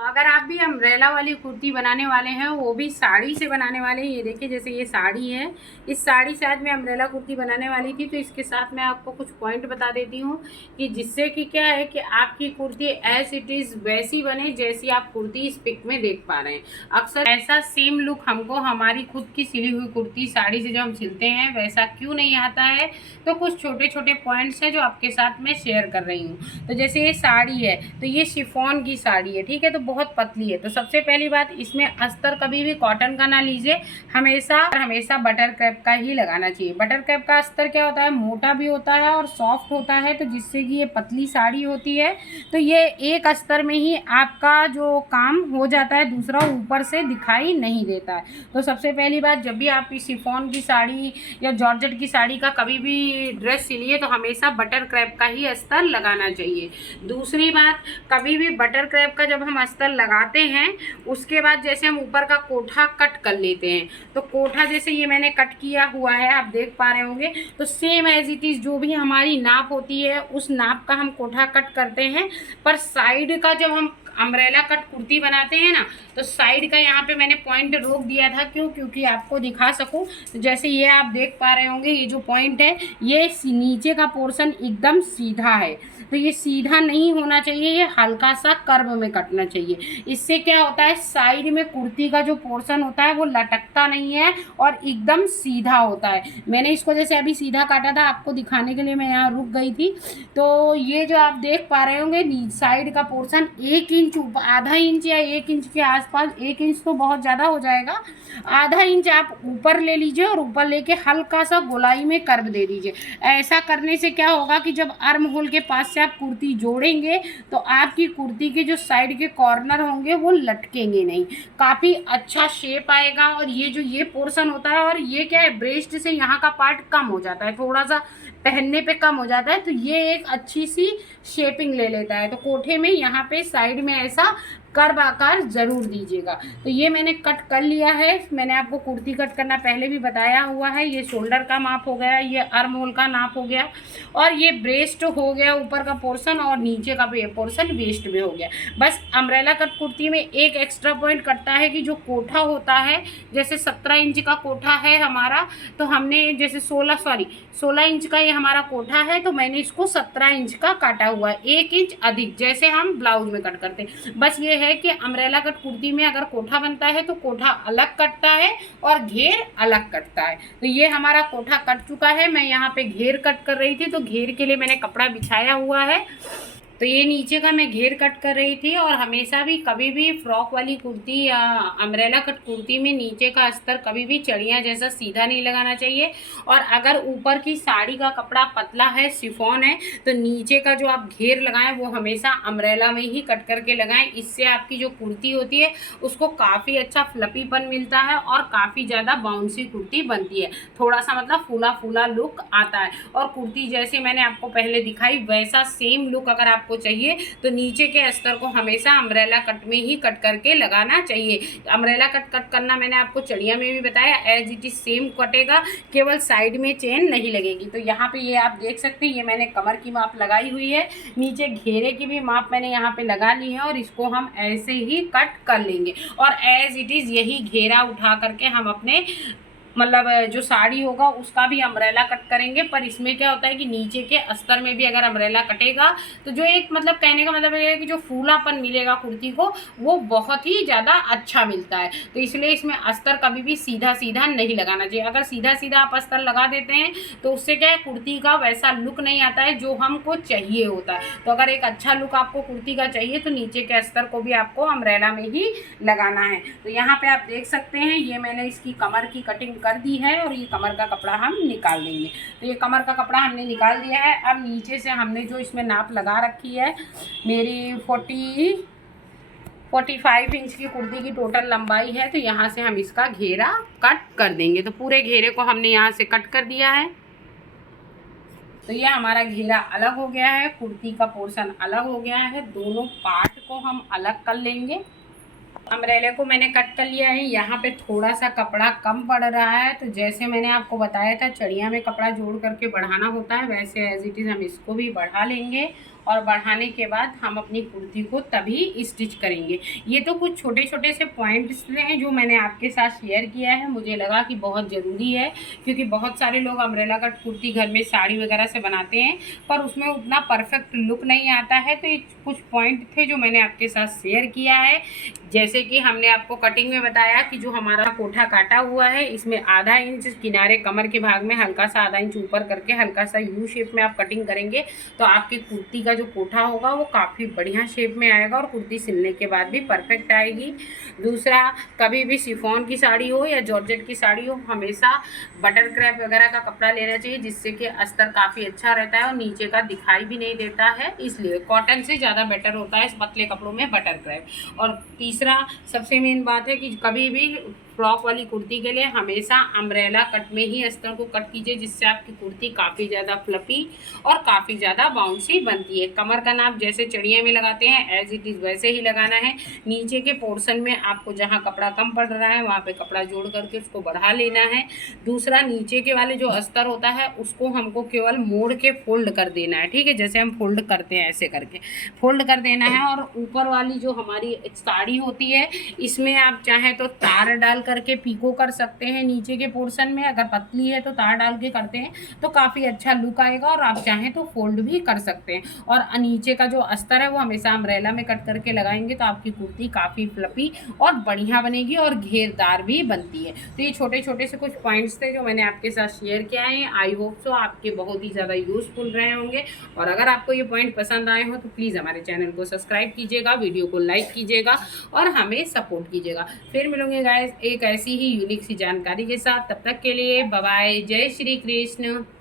अगर आप भी अम्ब्रेला वाली कुर्ती बनाने वाले हैं, वो भी साड़ी से बनाने वाले हैं, ये देखिए जैसे ये साड़ी है, इस साड़ी से आज मैं अम्ब्रेला कुर्ती बनाने वाली थी। तो इसके साथ मैं आपको कुछ पॉइंट बता देती हूँ कि जिससे कि क्या है कि आपकी कुर्ती एज इट इज़ वैसी बने जैसी आप कुर्ती इस पिक में देख पा रहे हैं। अक्सर ऐसा सेम लुक हमको हमारी खुद की सिली हुई कुर्ती साड़ी से जो हम सिलते हैं वैसा क्यों नहीं आता है। तो कुछ छोटे छोटे पॉइंट्स हैं जो आपके साथ मैं शेयर कर रही हूँ। तो जैसे ये साड़ी है, तो ये शिफॉन की साड़ी है, ठीक है, तो बहुत पतली है। तो सबसे पहली बात, इसमें अस्तर कभी भी कॉटन का ना लीजिए, हमेशा बटर क्रैप का ही लगाना चाहिए। बटर क्रैप का अस्तर क्या होता है, मोटा भी होता है और सॉफ्ट होता है, तो जिससे कि ये पतली साड़ी होती है। तो ये एक अस्तर में ही आपका जो काम हो जाता है, दूसरा ऊपर से दिखाई नहीं देता है। तो सबसे पहली बात, जब भी आप इस शिफॉन की साड़ी या जॉर्जेट की साड़ी का कभी भी ड्रेस सिलिए तो हमेशा बटर क्रैप का ही अस्तर लगाना चाहिए। दूसरी बात, कभी भी बटर क्रैप का जब हम अस्तर लगाते हैं, उसके बाद जैसे हम ऊपर का कोठा कट कर लेते हैं, तो कोठा जैसे ये मैंने कट किया हुआ है, आप देख पा रहे होंगे, तो सेम एज इट इज़ जो भी हमारी नाप होती है उस नाप का हम कोठा कट करते हैं। पर साइड का जब हम अम्ब्रेला कट कुर्ती बनाते हैं ना, तो साइड का यहाँ पे मैंने पॉइंट रोक दिया था, क्यों, क्योंकि आपको दिखा सकूं। तो जैसे ये आप देख पा रहे होंगे, ये जो पॉइंट है, ये नीचे का पोर्शन एकदम सीधा है, तो ये सीधा नहीं होना चाहिए, ये हल्का सा कर्व में कटना चाहिए। इससे क्या होता है, साइड में कुर्ती का जो पोर्शन होता है वो लटकता नहीं है और एकदम सीधा होता है। मैंने इसको जैसे अभी सीधा काटा था, आपको दिखाने के लिए मैं यहाँ रुक गई थी। तो ये जो आप देख पा रहे होंगे, साइड का पोर्शन 1 इंच, आधा इंच या 1 इंच के आसपास, 1 इंच तो बहुत ज़्यादा हो जाएगा, आधा इंच आप ऊपर ले लीजिए और ऊपर लेके हल्का सा गोलाई में कर्व दे दीजिए। ऐसा करने से क्या होगा कि जब आर्म होल के पास से आप कुर्ती जोड़ेंगे, तो आपकी कुर्ती के जो साइड के कॉर्नर होंगे वो लटकेंगे नहीं, काफ़ी अच्छा शेप आएगा। और ये पोर्शन होता है, और ये क्या है, ब्रेस्ट से यहाँ का पार्ट कम हो जाता है, थोड़ा सा पहनने पे कम हो जाता है, तो ये एक अच्छी सी शेपिंग ले लेता है। तो कोठे में यहाँ पे साइड में ऐसा कर्व आकार ज़रूर दीजिएगा। तो ये मैंने कट कर लिया है, मैंने आपको कुर्ती कट करना पहले भी बताया हुआ है। ये शोल्डर का माप हो गया, ये आर्म होल का नाप हो गया, और ये ब्रेस्ट हो गया ऊपर का पोर्शन, और नीचे का पोर्शन वेस्ट में हो गया। बस अम्ब्रेला कट कुर्ती में एक एक्स्ट्रा पॉइंट कटता है कि जो कोठा होता है, जैसे 17 इंच का कोठा है हमारा, तो हमने जैसे 16 इंच का ये हमारा कोठा है, तो मैंने इसको 17 इंच का काटा हुआ है, 1 इंच अधिक, जैसे हम ब्लाउज में कट करते हैं। बस ये है कि अम्ब्रेला कट कुर्ती में अगर कोठा बनता है तो कोठा अलग कटता है और घेर अलग कटता है। तो ये हमारा कोठा कट चुका है, मैं यहाँ पे घेर कट कर रही थी, तो घेर के लिए मैंने कपड़ा बिछाया हुआ है। तो ये नीचे का मैं घेर कट कर रही थी। और हमेशा भी कभी भी फ्रॉक वाली कुर्ती या अम्ब्रेला कट कुर्ती में नीचे का अस्तर कभी भी चढ़िया जैसा सीधा नहीं लगाना चाहिए। और अगर ऊपर की साड़ी का कपड़ा पतला है, शिफॉन है, तो नीचे का जो आप घेर लगाएं वो हमेशा अम्ब्रेला में ही कट करके लगाएं। इससे आपकी जो कुर्ती होती है उसको काफ़ी अच्छा फ्लपीपन मिलता है और काफ़ी ज़्यादा बाउंसी कुर्ती बनती है, थोड़ा सा मतलब फूला फूला लुक आता है। और कुर्ती जैसे मैंने आपको पहले दिखाई वैसा सेम लुक अगर आपको चाहिए तो नीचे के अस्तर को हमेशा अम्ब्रेला कट में ही कट करके लगाना चाहिए। अम्ब्रेला कट करना मैंने आपको चढ़िया में भी बताया, एज इट इज सेम कटेगा, केवल साइड में चेन नहीं लगेगी। तो यहाँ पे ये आप देख सकते हैं, ये मैंने कमर की माप लगाई हुई है, नीचे घेरे की भी माप मैंने यहाँ पे लगा ली है, और इसको हम ऐसे ही कट कर लेंगे। और एज इट इज यही घेरा उठा करके हम अपने मतलब जो साड़ी होगा उसका भी अम्ब्रेला कट करेंगे। पर इसमें क्या होता है कि नीचे के अस्तर में भी अगर अम्ब्रेला कटेगा तो जो एक मतलब कहने का मतलब ये है कि जो फूलापन मिलेगा कुर्ती को वो बहुत ही ज़्यादा अच्छा मिलता है। तो इसलिए इसमें अस्तर कभी भी सीधा सीधा नहीं लगाना चाहिए। अगर सीधा सीधा आप अस्तर लगा देते हैं तो उससे क्या है, कुर्ती का वैसा लुक नहीं आता है जो हमको चाहिए होता है। तो अगर एक अच्छा लुक आपको कुर्ती का चाहिए तो नीचे के अस्तर को भी आपको अम्ब्रेला में ही लगाना है। तो यहाँ पे आप देख सकते हैं, ये मैंने इसकी कमर की कटिंग कर दी है, और ये कमर का कपड़ा हम निकाल देंगे। तो ये कमर का कपड़ा हमने निकाल दिया है। अब नीचे से हमने जो इसमें नाप लगा रखी है, मेरी 45 इंच की कुर्ती की टोटल लंबाई है, तो यहाँ से हम इसका घेरा कट कर देंगे। तो पूरे घेरे को हमने यहाँ से कट कर दिया है। तो ये हमारा घेरा अलग हो गया है, कुर्ती का पोर्शन अलग हो गया है, दोनों पार्ट को हम अलग कर लेंगे। अम्ब्रेला को मैंने कट कर लिया है, यहाँ पे थोड़ा सा कपड़ा कम पड़ रहा है, तो जैसे मैंने आपको बताया था चढ़िया में कपड़ा जोड़ करके बढ़ाना होता है, वैसे एज इट इज़ हम इसको भी बढ़ा लेंगे। और बढ़ाने के बाद हम अपनी कुर्ती को तभी स्टिच करेंगे। ये तो कुछ छोटे छोटे से पॉइंट्स हैं जो मैंने आपके साथ शेयर किया है, मुझे लगा कि बहुत ज़रूरी है, क्योंकि बहुत सारे लोग अम्ब्रेला कट कुर्ती घर में साड़ी वगैरह से बनाते हैं पर उसमें उतना परफेक्ट लुक नहीं आता है। तो ये कुछ पॉइंट थे जो मैंने आपके साथ शेयर किया है। जैसे कि हमने आपको कटिंग में बताया कि जो हमारा कोठा काटा हुआ है इसमें आधा इंच किनारे कमर के भाग में हल्का सा आधा इंच ऊपर करके हल्का सा यू शेप में आप कटिंग करेंगे तो आपकी कुर्ती का जो कोठा होगा वो काफ़ी बढ़िया शेप में आएगा और कुर्ती सिलने के बाद भी परफेक्ट आएगी। दूसरा, कभी भी शिफॉन की साड़ी हो या जॉर्जेट की साड़ी हो, हमेशा बटर क्रैप वगैरह का कपड़ा लेना चाहिए, जिससे कि अस्तर काफ़ी अच्छा रहता है और नीचे का दिखाई भी नहीं देता है। इसलिए कॉटन से ज़्यादा बेटर होता है इस पतले कपड़ों में बटर क्रैप। और तीसरा सबसे मेन बात है कि कभी भी फ्रॉक वाली कुर्ती के लिए हमेशा अम्ब्रेला कट में ही अस्तर को कट कीजिए, जिससे आपकी कुर्ती काफ़ी ज़्यादा फ्लफी और काफ़ी ज़्यादा बाउंसी बनती है। कमर का नाप जैसे चढ़िया में लगाते हैं एज इट इज़ वैसे ही लगाना है। नीचे के पोर्शन में आपको जहाँ कपड़ा कम पड़ रहा है वहाँ पे कपड़ा जोड़ करके उसको बढ़ा लेना है। दूसरा, नीचे के वाले जो अस्तर होता है उसको हमको केवल मोड़ के फोल्ड कर देना है, ठीक है, जैसे हम फोल्ड करते हैं ऐसे करके फोल्ड कर देना है। और ऊपर वाली जो हमारी साड़ी होती है इसमें आप चाहें तो तार डाल करके पीको कर सकते हैं। नीचे के पोर्शन में अगर पतली है तो तार डाल के करते हैं तो काफ़ी अच्छा लुक आएगा, और आप चाहें तो फोल्ड भी कर सकते हैं। और नीचे का जो अस्तर है वो हमेशा अम्ब्रेला में कट करके लगाएंगे तो आपकी कुर्ती काफ़ी फ्लफी और बढ़िया बनेगी और घेरदार भी बनती है। तो ये छोटे छोटे से कुछ पॉइंट्स थे जो मैंने आपके साथ शेयर किया है। आई होप सो आपके बहुत ही ज़्यादा यूज़फुल रहे होंगे। और अगर आपको ये पॉइंट पसंद आए हो तो प्लीज़ हमारे चैनल को सब्सक्राइब कीजिएगा, वीडियो को लाइक कीजिएगा और हमें सपोर्ट कीजिएगा। फिर मिलूंगे गाइस एक ऐसी ही यूनिक सी जानकारी के साथ। तब तक के लिए बाय बाय, जय श्री कृष्ण।